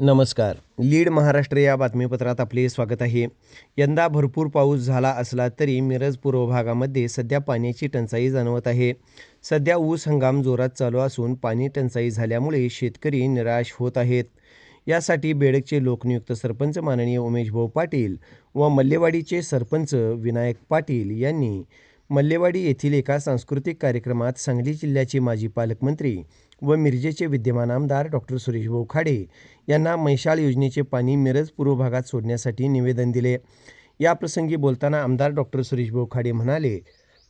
नमस्कार. लीड महाराष्ट्र या बातमीपत्रात आपले स्वागत आहे. यंदा भरपूर पाऊस झाला असला तरी मिरज पूर्व भागामध्ये सध्या पाण्याची टंचाई जाणवत आहे. सध्या ऊस हंगाम जोरात चालू असून पाणी टंचाई झाल्यामुळे शेतकरी निराश होत आहेत. यासाठी बेडकचे लोकनियुक्त सरपंच माननीय उमेश भाऊ पाटील व मल्लेवाडीचे सरपंच विनायक पाटील यांनी मल्लेवाडी येथील एका सांस्कृतिक कार्यक्रमात सांगली जिल्ह्याचे माजी पालकमंत्री व मिरजेचे विद्यमान आमदार डॉक्टर सुरेशभाऊ खाडे यांना मैशाळ योजनेचे पाणी मिरज पूर्व भागात सोडण्यासाठी निवेदन दिले. याप्रसंगी बोलताना आमदार डॉक्टर सुरेशभाऊ खाडे म्हणाले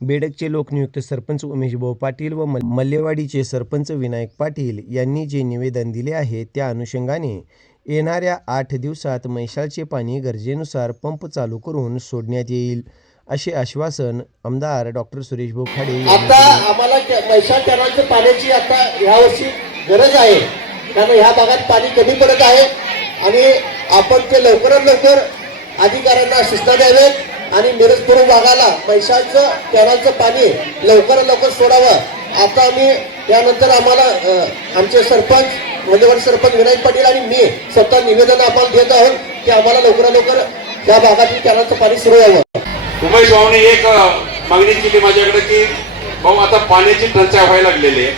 बेडकचे लोकनियुक्त सरपंच उमेशभाऊ पाटील व मल्लेवाडीचे सरपंच विनायक पाटील यांनी जे निवेदन दिले आहे त्या अनुषंगाने येणाऱ्या आठ दिवसात मैशाळचे पाणी गरजेनुसार पंप चालू करून सोडण्यात येईल. असे आश्वासन आमदार डॉक्टर सुरेश बोखाडे आता आम्हाला त्या- कॅनॉलच्या पाण्याची आता ह्या वर्षी गरज आहे. कारण ह्या भागात पाणी कमी पडत आहे आणि आपण ते लवकरात लवकर अधिकाऱ्यांना सूचना द्यावेत आणि मिरज भागाला पैशाचं कॅनॉलचं पाणी लवकरात लवकर सोडावं. आता आम्ही त्यानंतर आम्हाला आमचे सरपंच मध्यवर्ती सरपंच विनायक पाटील आणि मी स्वतः निवेदन आपण देत आहोत की आम्हाला लवकरात लवकर या भागातील कॅनॉलचं पाणी सुरू व्हावं. उमेश भाऊने एक मागणी केली माझ्याकडे की भाऊ आता पाण्याची टंचाई व्हायला लागलेली आहे.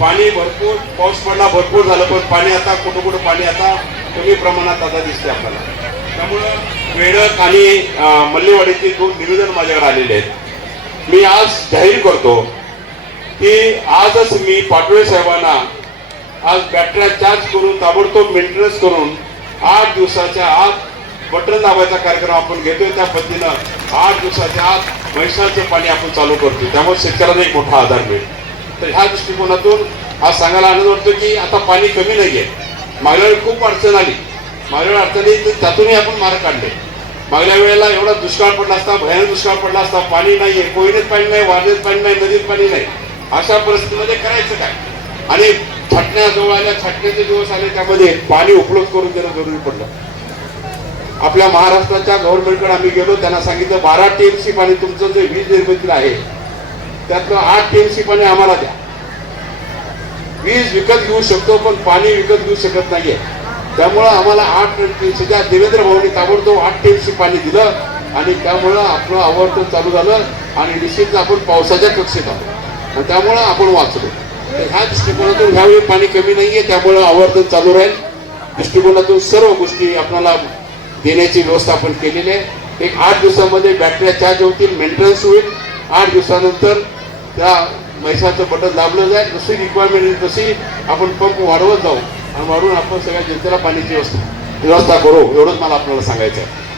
पाणी भरपूर पाऊस पडला भरपूर झालं पण पाणी आता कुठं कुठं पाणी आता कमी प्रमाणात आता दिसते आपल्याला. त्यामुळं बेडक आणि मल्लेवाडीचे दोन निवेदन माझ्याकडे आलेले आहेत. मी आज जाहीर करतो की आजच मी पाटोळे साहेबांना आज बॅटऱ्या चार्ज करून ताबडतोब मेंटेनन्स करून आठ दिवसाच्या आत बटन दाबायचा कार्यक्रम आपण घेतोय त्या पद्धतीनं आठ दिवसाच्या आत महिषांचे पाणी आपण चालू करतो त्यामुळे शेतकऱ्यांना एक मोठा आधार मिळेल. तर ह्या दृष्टिकोनातून आज सांगायला आनंद वाटतो की आता पाणी कमी नाही आहे मागल्या वेळी खूप अडचण आली. मागल्या वेळी अडचणी त्यातूनही आपण मार्ग काढले. मागल्या वेळेला एवढा दुष्काळ पडला असता भयानक दुष्काळ पडला असता पाणी नाहीये कोयनेत पाणी नाही वारणेत पाणी नाही नदीत पाणी नाही. अशा परिस्थितीमध्ये करायचं काय? आणि छटण्याजवळ आल्या छटण्याचे दिवस आले त्यामध्ये पाणी उपलब्ध करून देणं जरुरी पडलं. आपल्या महाराष्ट्राच्या गव्हर्नमेंटकडे आम्ही गेलो त्यांना सांगितलं बारा टीएमसी पाणी तुमचं जे वीज निर्मिती आहे त्यातलं आठ टीएमसी पाणी आम्हाला द्या. वीज विकत घेऊ शकतो पण पाणी विकत घेऊ शकत नाहीये. त्यामुळं आम्हाला आठ टीएमसी द्या. देवेंद्र भाऊनी ताबडतोब आठ टीएमसी पाणी दिलं आणि त्यामुळं आपलं आवर्तन चालू झालं आणि निश्चित आपण पावसाच्या कक्षेत आहोत. आणि त्यामुळं आपण वाचलो. ह्या दृष्टिकोनातून ह्यावेळी पाणी कमी नाहीये त्यामुळं आवर्तन चालू राहील. दृष्टिकोनातून सर्व गोष्टी आपल्याला देण्याची व्यवस्था आपण केलेली आहे. एक आठ दिवसामध्ये बॅटऱ्या चार्ज होतील मेंटेनन्स होईल. आठ दिवसानंतर त्या म्हैसाचं बटन दाबलं जाईल. जशी रिक्वायरमेंट तशी आपण पंप वाढवत जाऊ आणि वाढवून आपण सगळ्या जनतेला पाण्याची व्यवस्था व्यवस्था करू. एवढंच मला आपल्याला सांगायचं आहे.